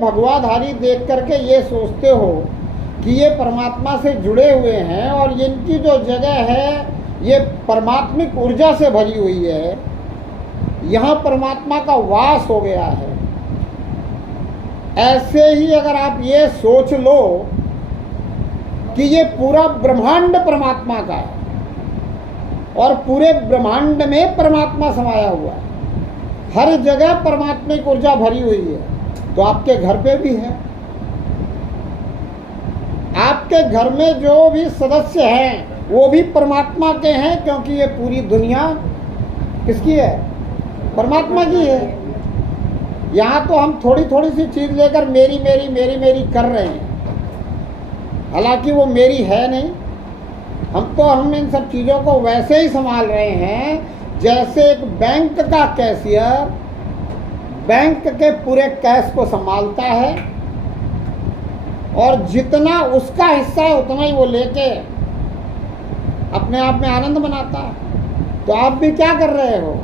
भगवाधारी देख करके ये सोचते हो कि ये परमात्मा से जुड़े हुए हैं और इनकी जो जगह है ये परमात्मिक ऊर्जा से भरी हुई है, यहाँ परमात्मा का वास हो गया है। ऐसे ही अगर आप ये सोच लो कि ये पूरा ब्रह्मांड परमात्मा का है और पूरे ब्रह्मांड में परमात्मा समाया हुआ है, हर जगह परमात्मिक ऊर्जा भरी हुई है, तो आपके घर पे भी है। आपके घर में जो भी सदस्य हैं वो भी परमात्मा के हैं, क्योंकि ये पूरी दुनिया किसकी है? परमात्मा की है। यहाँ तो हम थोड़ी थोड़ी सी चीज़ लेकर मेरी मेरी मेरी मेरी कर रहे हैं, हालांकि वो मेरी है नहीं। हम इन सब चीज़ों को वैसे ही संभाल रहे हैं जैसे एक बैंक का कैशियर बैंक के पूरे कैश को संभालता है और जितना उसका हिस्सा है उतना ही वो लेके अपने आप में आनंद मनाता है। तो आप भी क्या कर रहे हो?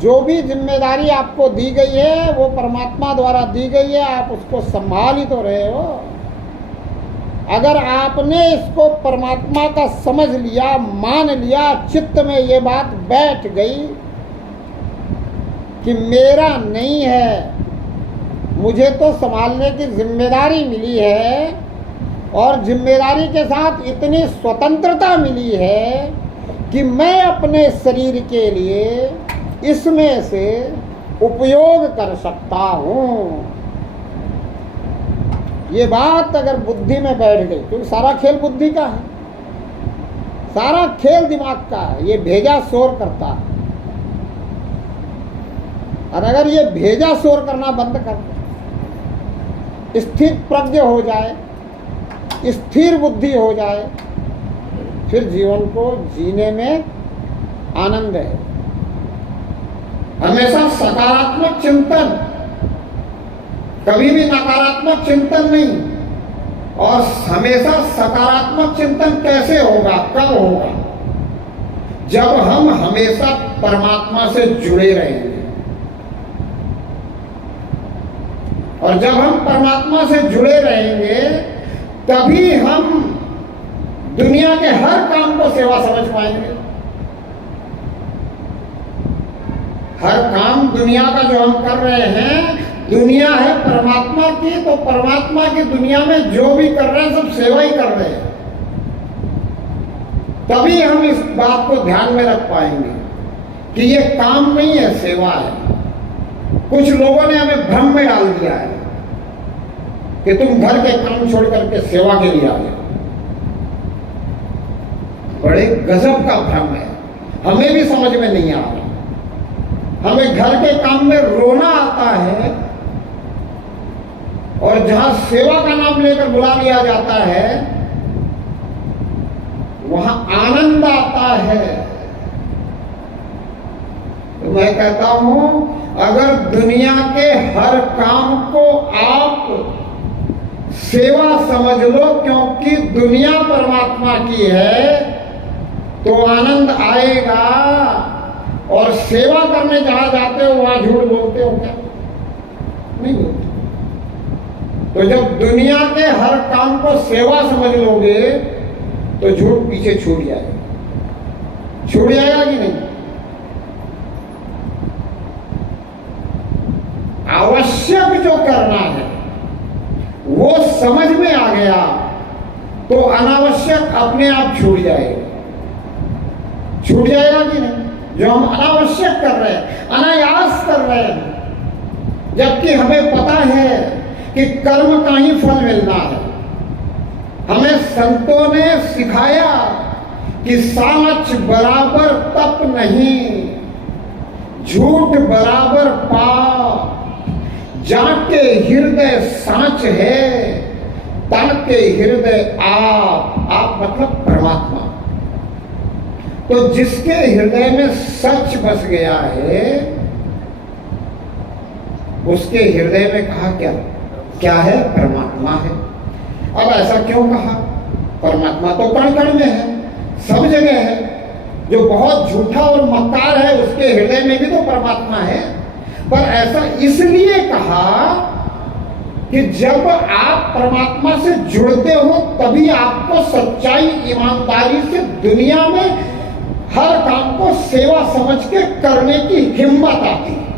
जो भी जिम्मेदारी आपको दी गई है वो परमात्मा द्वारा दी गई है, आप उसको संभाल ही तो रहे हो। अगर आपने इसको परमात्मा का समझ लिया, मान लिया, चित्त में ये बात बैठ गई कि मेरा नहीं है, मुझे तो संभालने की जिम्मेदारी मिली है और जिम्मेदारी के साथ इतनी स्वतंत्रता मिली है कि मैं अपने शरीर के लिए इसमें से उपयोग कर सकता हूँ। ये बात अगर बुद्धि में बैठ गई, क्योंकि सारा खेल बुद्धि का है, सारा खेल दिमाग का है, ये भेजा शोर करता है। और अगर ये भेजा शोर करना बंद कर दे, स्थिर प्रज्ञ हो जाए, स्थिर बुद्धि हो जाए, फिर जीवन को जीने में आनंद है। हमेशा सकारात्मक चिंतन, कभी भी नकारात्मक चिंतन नहीं। और हमेशा सकारात्मक चिंतन कैसे होगा, कब होगा? जब हम हमेशा परमात्मा से जुड़े रहेंगे। और जब हम परमात्मा से जुड़े रहेंगे तभी हम दुनिया के हर काम को सेवा समझ पाएंगे। हर काम दुनिया का जो हम कर रहे हैं, दुनिया है परमात्मा की, तो परमात्मा की दुनिया में जो भी कर रहे हैं सब सेवा ही कर रहे हैं। तभी हम इस बात को ध्यान में रख पाएंगे कि ये काम नहीं है, सेवा है। कुछ लोगों ने हमें भ्रम में डाल दिया है कि तुम घर के काम छोड़ करके सेवा के लिए आ जाओ। बड़े गजब का भ्रम है, हमें भी समझ में नहीं आ रहा। हमें घर के काम में रोना आता है और जहां सेवा का नाम लेकर बुला लिया जाता है वहां आनंद आता है। तो मैं कहता हूं, अगर दुनिया के हर काम को आप सेवा समझ लो, क्योंकि दुनिया परमात्मा की है, तो आनंद आएगा। और सेवा करने जहां जाते हो वहां झूठ बोलते हो क्या? नहीं बोलते। तो जब दुनिया के हर काम को सेवा समझ लोगे तो झूठ पीछे छूट जाएगा। छूट जाएगा कि नहीं? आवश्यक जो करना है वो समझ में आ गया तो अनावश्यक अपने आप छूट जाएगा। छूट जाएगा कि नहीं? जो हम अनावश्यक कर रहे हैं, अनायास कर रहे हैं, जबकि हमें पता है कि कर्म का ही फल मिलना है। हमें संतों ने सिखाया कि साच बराबर तप नहीं, झूठ बराबर पाप, जाके हृदय साच है, तन के हृदय आप मतलब परमात्मा। तो जिसके हृदय में सच बस गया है उसके हृदय में कहा क्या है? परमात्मा है। अब ऐसा क्यों कहा? परमात्मा तो कण कण में है, सब जगह है। जो बहुत झूठा और मक्कार है उसके हृदय में भी तो परमात्मा है। पर ऐसा इसलिए कहा कि जब आप परमात्मा से जुड़ते हो तभी आपको सच्चाई ईमानदारी से दुनिया में हर काम को सेवा समझ के करने की हिम्मत आती है।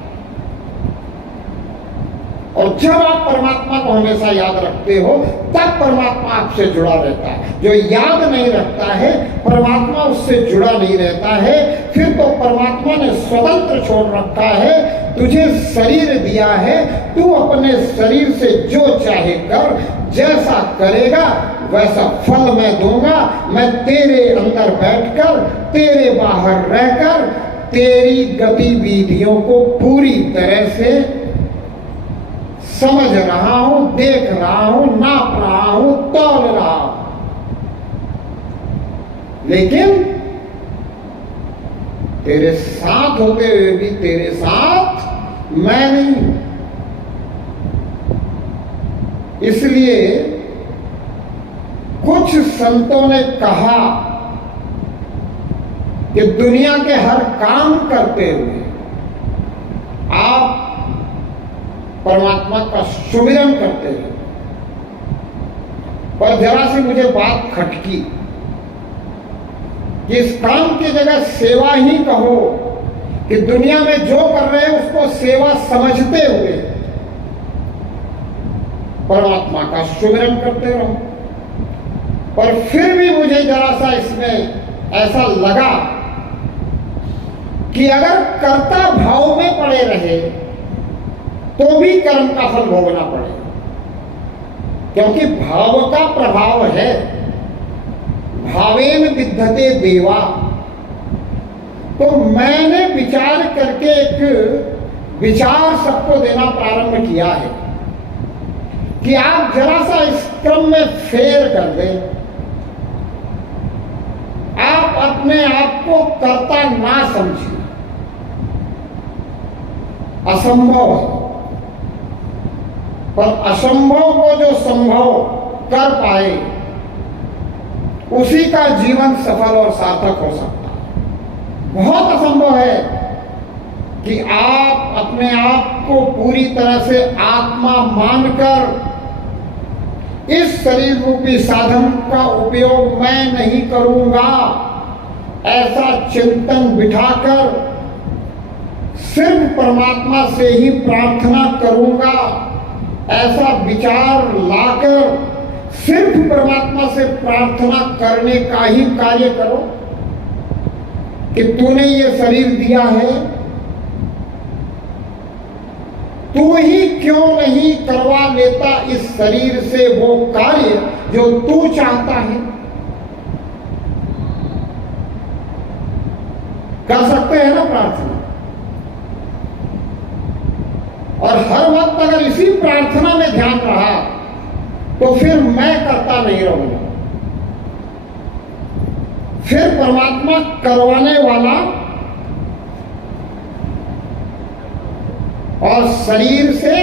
और जब आप परमात्मा को हमेशा याद रखते हो तब परमात्मा आपसे जुड़ा रहता है। जो याद नहीं रखता है परमात्मा उससे जुड़ा नहीं रहता है। फिर तो परमात्मा ने स्वतंत्र छोड़ रखा है, तुझे शरीर दिया है, तू अपने शरीर से जो चाहे कर, जैसा करेगा वैसा फल मैं दूंगा। मैं तेरे अंदर बैठकर, तेरे बाहर रहकर तेरी गतिविधियों को पूरी तरह से समझ रहा हूं, देख रहा हूं, नाप रहा हूं, तौल रहा हूं। लेकिन तेरे साथ होते हुए भी तेरे साथ मैं नहीं। इसलिए कुछ संतों ने कहा कि दुनिया के हर काम करते हुए आप परमात्मा का सुमिरन करते हैं। पर जरा सी मुझे बात खटकी कि इस काम की जगह सेवा ही कहो, कि दुनिया में जो कर रहे हैं उसको सेवा समझते हुए परमात्मा का सुमिरन करते रहो। पर फिर भी मुझे जरा सा इसमें ऐसा लगा कि अगर कर्ता भाव में पड़े रहे तो भी कर्म का फल भोगना पड़ेगा, क्योंकि भाव का प्रभाव है। भावेन विद्धते देवा। तो मैंने विचार करके एक विचार सबको देना प्रारंभ किया है कि आप जरा सा इस क्रम में फेर कर दें। आप अपने आप को कर्ता ना समझिए, असंभव है। पर असंभव को जो संभव कर पाए उसी का जीवन सफल और सार्थक हो सकता है। बहुत असंभव है कि आप अपने आप को पूरी तरह से आत्मा मानकर इस शरीर रूपी साधन का उपयोग मैं नहीं करूंगा ऐसा चिंतन बिठाकर सिर्फ परमात्मा से ही प्रार्थना करूंगा ऐसा विचार लाकर सिर्फ परमात्मा से प्रार्थना करने का ही कार्य करो कि तूने ये शरीर दिया है, तू ही क्यों नहीं करवा लेता इस शरीर से वो कार्य जो तू चाहता है। कर सकते हैं ना प्रार्थना। और हर वक्त अगर इसी प्रार्थना में ध्यान रहा तो फिर मैं करता नहीं रहूंगा। फिर परमात्मा करवाने वाला और शरीर से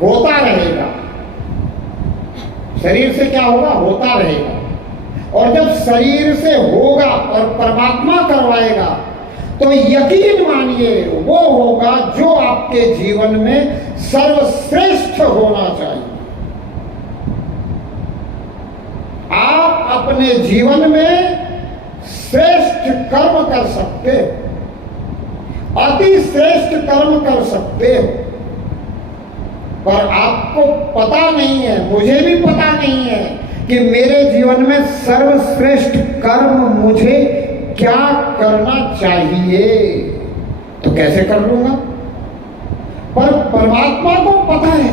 होता रहेगा। शरीर से क्या होगा? होता रहेगा। और जब शरीर से होगा और परमात्मा करवाएगा तो यकीन मानिए वो होगा जो आपके जीवन में सर्वश्रेष्ठ होना चाहिए। आप अपने जीवन में श्रेष्ठ कर्म कर सकते हो, अति श्रेष्ठ कर्म कर सकते हो, पर आपको पता नहीं है, मुझे भी पता नहीं है कि मेरे जीवन में सर्वश्रेष्ठ कर्म मुझे क्या करना चाहिए। तो कैसे कर लूंगा? पर परमात्मा को पता है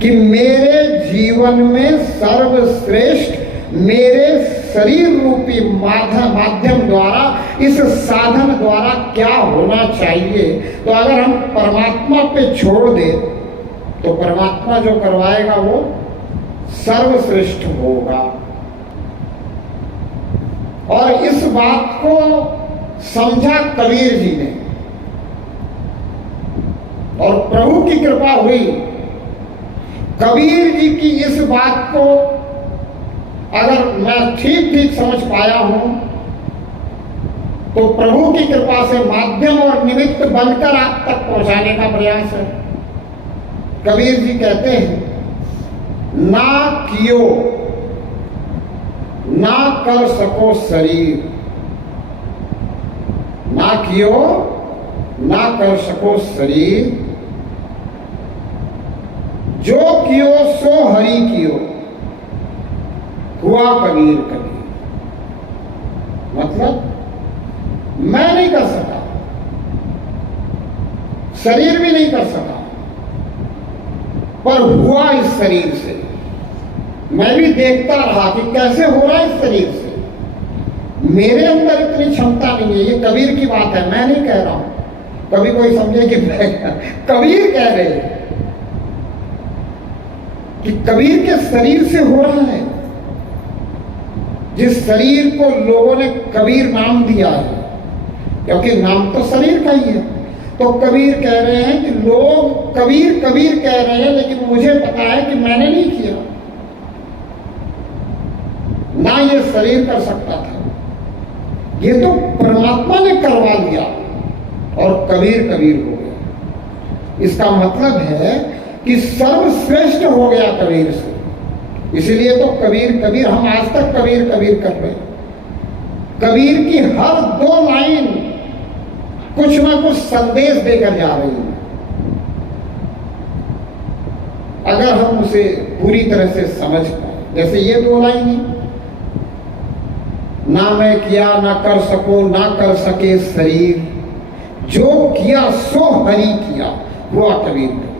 कि मेरे जीवन में सर्वश्रेष्ठ मेरे शरीर रूपी माध्यम द्वारा, इस साधन द्वारा क्या होना चाहिए। तो अगर हम परमात्मा पे छोड़ दे तो परमात्मा जो करवाएगा वो सर्वश्रेष्ठ होगा। और इस बात को समझा कबीर जी ने और प्रभु की कृपा हुई। कबीर जी की इस बात को अगर मैं ठीक समझ पाया हूं तो प्रभु की कृपा से माध्यम और निमित्त बनकर आप तक पहुंचाने का प्रयास है। कबीर जी कहते हैं, ना कियो ना कर सको शरीर, ना कियो ना कर सको शरीर, जो कियो सो हरि कियो, हुआ कबीर कबीर। मतलब मैं नहीं कर सका, शरीर भी नहीं कर सका, पर हुआ इस शरीर से। मैं भी देखता रहा कि कैसे हो रहा है इस शरीर से। मेरे अंदर इतनी क्षमता नहीं है। ये कबीर की बात है, मैं नहीं कह रहा हूं। कभी कोई समझे कि कबीर कह रहे कि कबीर के शरीर से हो रहा है। जिस शरीर को लोगों ने कबीर नाम दिया है, क्योंकि नाम तो शरीर का ही है, तो कबीर कह रहे हैं कि लोग कबीर कबीर कह रहे हैं, लेकिन मुझे पता है कि मैंने नहीं किया, ना ये शरीर कर सकता था, ये तो परमात्मा ने करवा लिया और कबीर कबीर हो गया। इसका मतलब है कि सर्वश्रेष्ठ हो गया कबीर से। इसलिए तो कबीर कबीर, हम आज तक कबीर कबीर कर रहे हैं। कबीर की हर 2 लाइन कुछ ना कुछ संदेश देकर जा रही है। अगर हम उसे पूरी तरह से समझ पाए, जैसे ये 2 लाइन है, ना मैं किया ना कर सको ना कर सके शरीर, जो किया सो हरि किया, हुआ कबीर कबीर।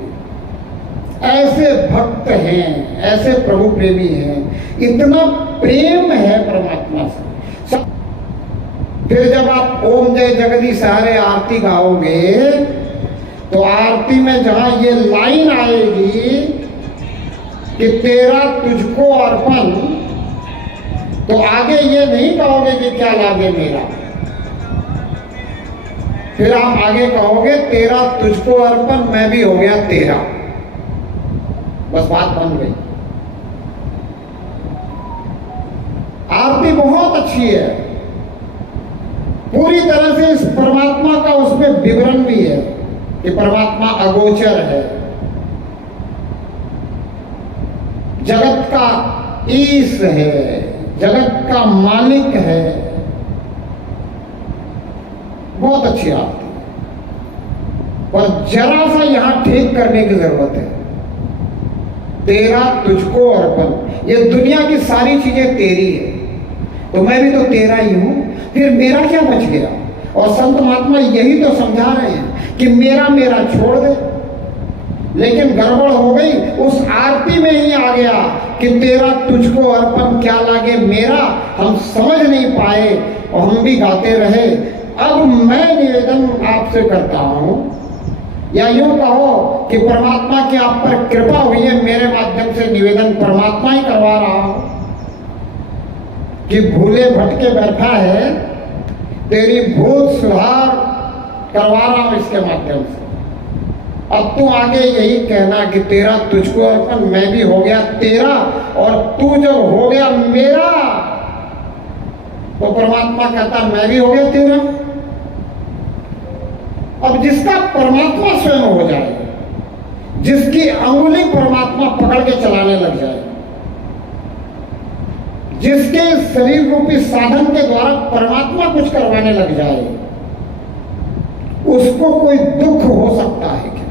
ऐसे भक्त हैं, ऐसे प्रभु प्रेमी हैं, इतना प्रेम है परमात्मा से। फिर जब आप ओम जय जगदीश हरे आरती गाओगे, तो आरती में जहां ये लाइन आएगी कि तेरा तुझको अर्पण, तो आगे ये नहीं कहोगे कि क्या लागे मेरा, फिर आप आगे कहोगे तेरा तुझको अर्पण, मैं भी हो गया तेरा। बस बात बन गई। आरती बहुत अच्छी है, पूरी तरह से इस परमात्मा का उसमें विवरण भी है कि परमात्मा अगोचर है, जगत का ईश है, जगत का मालिक है। बहुत अच्छी आरती, पर जरा सा यहां ठीक करने की जरूरत है। तेरा तुझको अर्पण, ये दुनिया की सारी चीजें तेरी है, तो मैं भी तो तेरा ही हूं, फिर मेरा क्या बच गया? और संत महात्मा यही तो समझा रहे हैं कि मेरा मेरा छोड़ दे। लेकिन गड़बड़ हो गई, उस आरती में ही आ गया कि तेरा तुझको अर्पण, क्या लागे मेरा। हम समझ नहीं पाए और हम भी गाते रहे। अब मैं निवेदन आपसे करता हूं, या यूं कहो कि परमात्मा की आप पर कृपा हुई है, मेरे माध्यम से निवेदन परमात्मा ही करवा रहा हूं कि भूले भटके बैठा है, तेरी भूल सुधार करवा रहा हूं इसके माध्यम से। अब तू आगे यही कहना कि तेरा तुझको अर्पण, मैं भी हो गया तेरा, और तू जब हो गया मेरा, तो परमात्मा कहता मैं भी हो गया तेरा। अब जिसका परमात्मा स्वयं हो जाए, जिसकी अंगुली परमात्मा पकड़ के चलाने लग जाए, जिसके शरीर रूपी साधन के द्वारा परमात्मा कुछ करवाने लग जाए, उसको कोई दुख हो सकता है क्या?